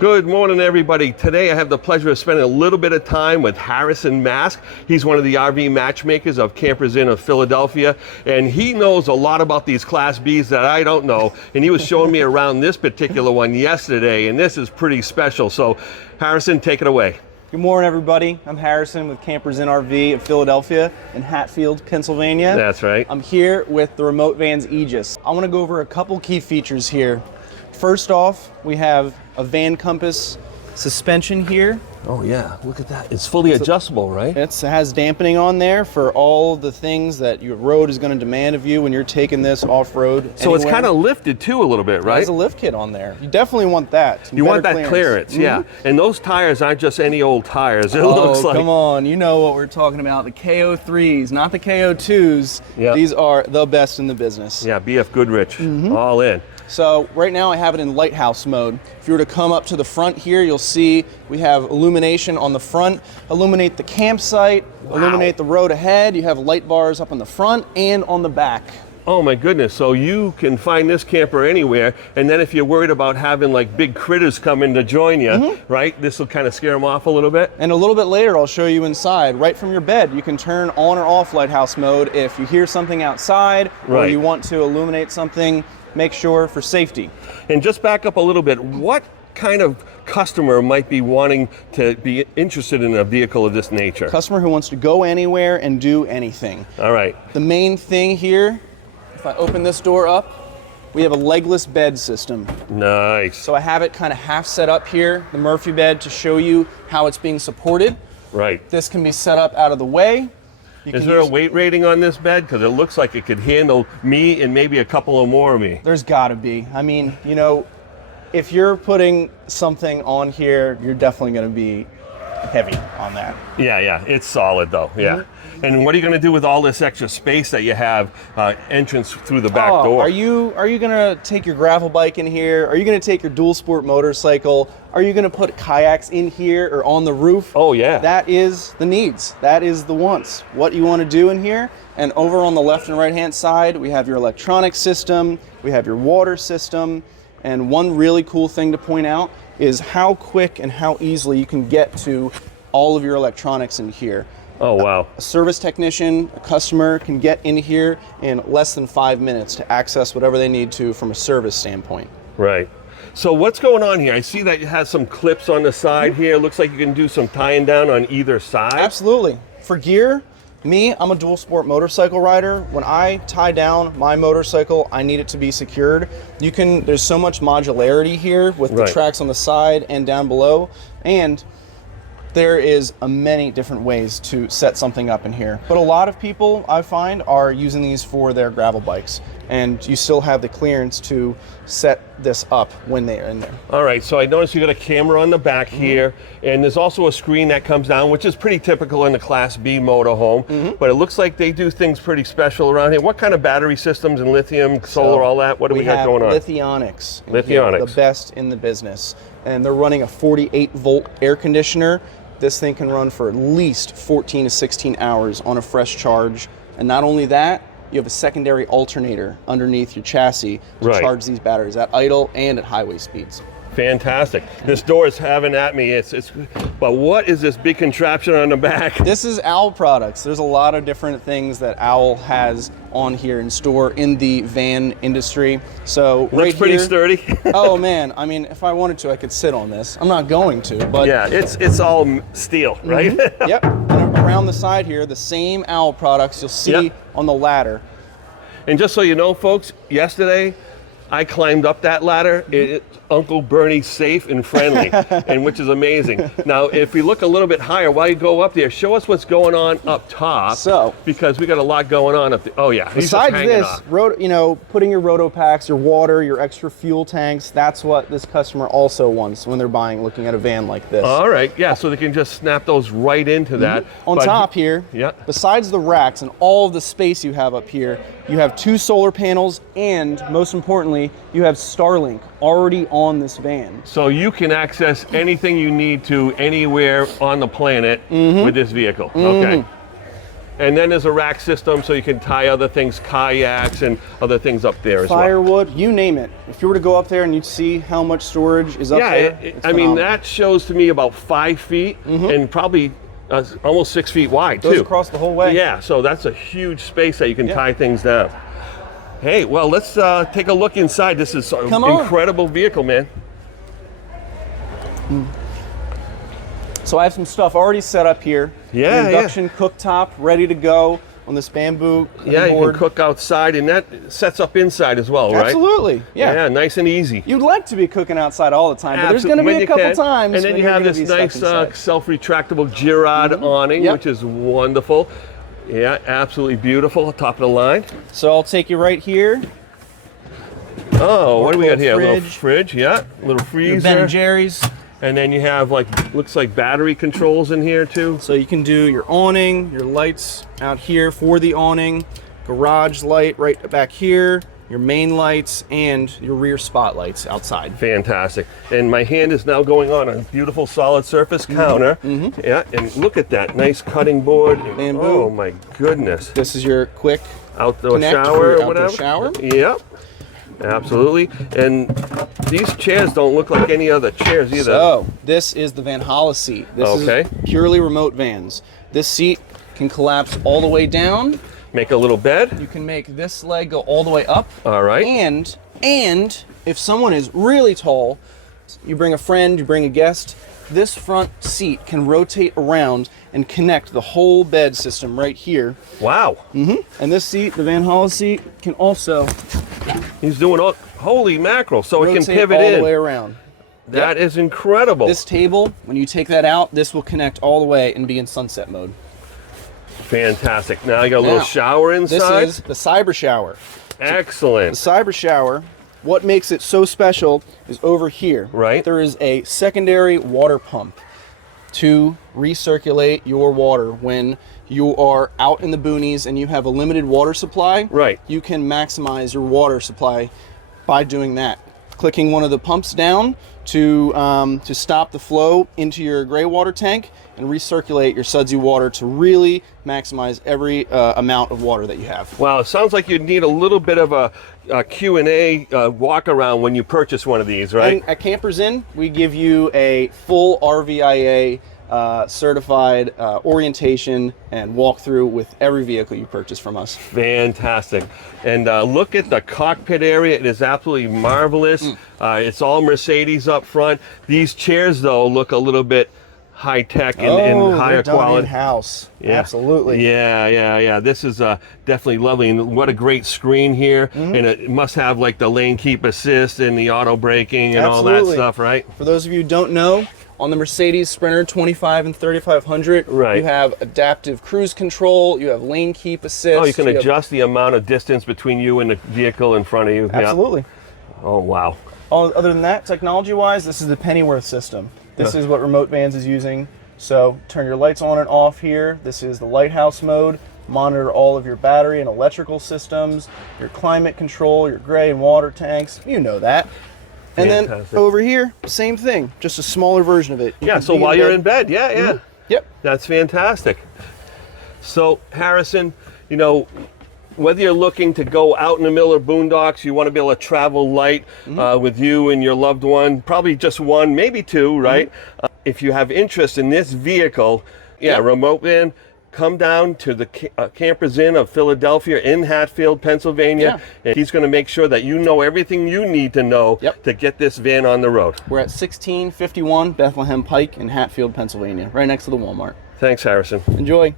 Good morning, everybody. Today I have the pleasure of spending a little bit of time with Harrison Mask. He's one of the RV matchmakers of Campers Inn of Philadelphia, and he knows a lot about these Class Bs that I don't know, and he was showing me around this particular one yesterday, and this is pretty special. So, Harrison, take it away. Good morning, everybody. I'm Harrison with Campers Inn RV of Philadelphia in Hatfield, Pennsylvania. That's right. I'm here with the Remote Van Aegis. I want to go over a couple key features here. First off, we have a Van Compass suspension here. Oh yeah, look at that. It's fully adjustable, right? It has dampening on there for all the things that your road is going to demand of you when you're taking this off-road. So it's kind of lifted too a little bit, right? There's a lift kit on there. You definitely want that. You want that clearance, yeah. And those tires aren't just any old tires. It looks like. Come on, you know what we're talking about. The KO3s, not the KO2s. Yeah. These are the best in the business. Yeah, BF Goodrich, all in. So right now I have it in lighthouse mode. If you were to come up to the front here, you'll see we have illumination on the front, illuminate the campsite, illuminate the road ahead. You have light bars up on the front and on the back. Oh my goodness, so you can find this camper anywhere, and then if you're worried about having like big critters come in to join you, right, this will kind of scare them off a little bit? And a little bit later I'll show you inside. Right from your bed you can turn on or off lighthouse mode if you hear something outside or you want to illuminate something. Make sure for safety. And just back up a little bit, what kind of customer might be wanting to be interested in a vehicle of this nature? Customer who wants to go anywhere and do anything. All right. The main thing here, if I open this door up, we have a legless bed system. Nice. So I have it kind of half set up here, the Murphy bed, to show you how it's being supported. Right. This can be set up out of the way. Is there a weight rating on this bed? Because it looks like it could handle me and maybe a couple of more of me. There's got to be. I mean, you know, if you're putting something on here, you're definitely going to be heavy on that. Yeah, it's solid though, yeah. And what are you going to do with all this extra space that you have entrance through the back door? Are you going to take your gravel bike in here? Are you going to take your dual sport motorcycle? Are you going to put kayaks in here or on the roof? Oh yeah. That is the needs. That is the wants. What you want to do in here. And over on the left and right hand side, we have your electronic system, we have your water system, and one really cool thing to point out is how quick and how easily you can get to all of your electronics in here. Oh, wow. A service technician, a customer can get in here in less than 5 minutes to access whatever they need to from a service standpoint. Right. So what's going on here? I see that it has some clips on the side here. Looks like you can do some tying down on either side. Absolutely. For gear, I'm a dual sport motorcycle rider. When I tie down my motorcycle, I need it to be secured. There's so much modularity here with the tracks on the side and down below. And there is many different ways to set something up in here. But a lot of people, I find, are using these for their gravel bikes. And you still have the clearance to set this up when they're in there. All right, so I noticed you got a camera on the back here, and there's also a screen that comes down, which is pretty typical in the Class B motorhome, but it looks like they do things pretty special around here. What kind of battery systems and lithium, solar, all that? What do we got going on? Lithionics. Lithionics. The best in the business. And they're running a 48-volt air conditioner. This thing can run for at least 14 to 16 hours on a fresh charge. And not only that, you have a secondary alternator underneath your chassis to charge these batteries at idle and at highway speeds. Fantastic. This door is having at me. But what is this big contraption on the back? This is OWL products. There's a lot of different things that OWL has on here in store in the van industry. So looks pretty sturdy. Oh man, I mean, if I wanted to, I could sit on this. I'm not going to, but yeah, it's all steel, right? Yep. And around the side here, the same OWL products you'll see on the ladder. And just so you know, folks, yesterday I climbed up that ladder. Uncle Bernie's safe and friendly, and which is amazing. Now, if we look a little bit higher, while you go up there, show us what's going on up top. So, because we got a lot going on up there. Oh yeah. Besides this, putting your roto packs, your water, your extra fuel tanks, that's what this customer also wants when they're looking at a van like this. All right, yeah, so they can just snap those right into that. On top here, besides the racks and all of the space you have up here, you have 2 solar panels, and most importantly, you have Starlink already on this van. So you can access anything you need to anywhere on the planet with this vehicle. Okay. And then there's a rack system so you can tie other things, kayaks and other things up there as well. Firewood, you name it. If you were to go up there and you'd see how much storage is up there. Yeah, I mean, that shows to me about 5 feet and probably almost 6 feet wide, Goes too. across the whole way. Yeah, so that's a huge space that you can tie things down. Hey, well, let's take a look inside. This is an incredible vehicle, man. So I have some stuff already set up here. Yeah, Induction cooktop ready to go on this bamboo board. Yeah, you can cook outside, and that sets up inside as well, right? Absolutely, yeah. Yeah, nice and easy. You'd like to be cooking outside all the time, but there's going to be a couple times. And then you have this nice self-retractable Girard awning, which is wonderful. Yeah, absolutely beautiful, top of the line. So I'll take you right here. Oh, what do we got here? A little fridge, yeah, a little freezer. Ben and Jerry's. And then you have looks like battery controls in here too. So you can do your awning, your lights out here for the awning, garage light right back here, your main lights, and your rear spotlights outside. Fantastic. And my hand is now going on a beautiful solid surface counter. Yeah, and look at that nice cutting board. Bamboo. Oh my goodness. This is your quick outdoor shower or whatever. Shower. Yep. Absolutely. And these chairs don't look like any other chairs either. So this is the Van Hala seat. This is purely remote vans. This seat can collapse all the way down. Make a little bed. You can make this leg go all the way up. All right. And if someone is really tall, you bring a friend, you bring a guest, this front seat can rotate around and connect the whole bed system right here. Wow. And this seat, the Van Hala seat, can also He's doing all, holy mackerel, so it can pivot all the way around. That is incredible. This table, when you take that out, this will connect all the way and be in sunset mode. Fantastic. Now you got a little shower inside. This is the Cyber Shower. Excellent. The Cyber Shower, what makes it so special is over here. Right. There is a secondary water pump to recirculate your water when you are out in the boonies and you have a limited water supply. Right. You can maximize your water supply by doing that. Clicking one of the pumps down to stop the flow into your gray water tank and recirculate your sudsy water to really maximize every amount of water that you have. Wow, it sounds like you'd need a little bit of a Q&A walk around when you purchase one of these, right? And at Campers Inn, we give you a full RVIA certified orientation and walkthrough with every vehicle you purchase from us. Fantastic. And look at the cockpit area. It is absolutely marvelous. It's all Mercedes up front. These chairs, though, look a little bit high-tech and higher quality. In-house. Yeah. Absolutely. Yeah. This is definitely lovely. And what a great screen here. And it must have like the lane keep assist and the auto braking and all that stuff, right? For those of you who don't know, on the Mercedes Sprinter 25 and 3500, you have adaptive cruise control, you have lane keep assist. Oh, you can adjust the amount of distance between you and the vehicle in front of you. Absolutely. Yeah. Oh, wow. Other than that, technology-wise, this is the Pennyworth system. This is what Remote Vans is using. So turn your lights on and off here. This is the lighthouse mode. Monitor all of your battery and electrical systems, your climate control, your gray and water tanks. You know that. And then over here, same thing, just a smaller version of it. Yeah, so while you're in bed, yeah. Yep. That's fantastic. So, Harrison, you know, whether you're looking to go out in the middle of boondocks, you want to be able to travel light with you and your loved one, probably just one, maybe two, right? If you have interest in this vehicle, Remote Van, come down to the Campers Inn of Philadelphia in Hatfield, Pennsylvania, and he's going to make sure that you know everything you need to know to get this van on the road. We're at 1651 Bethlehem Pike in Hatfield, Pennsylvania, right next to the Walmart. Thanks, Harrison. Enjoy.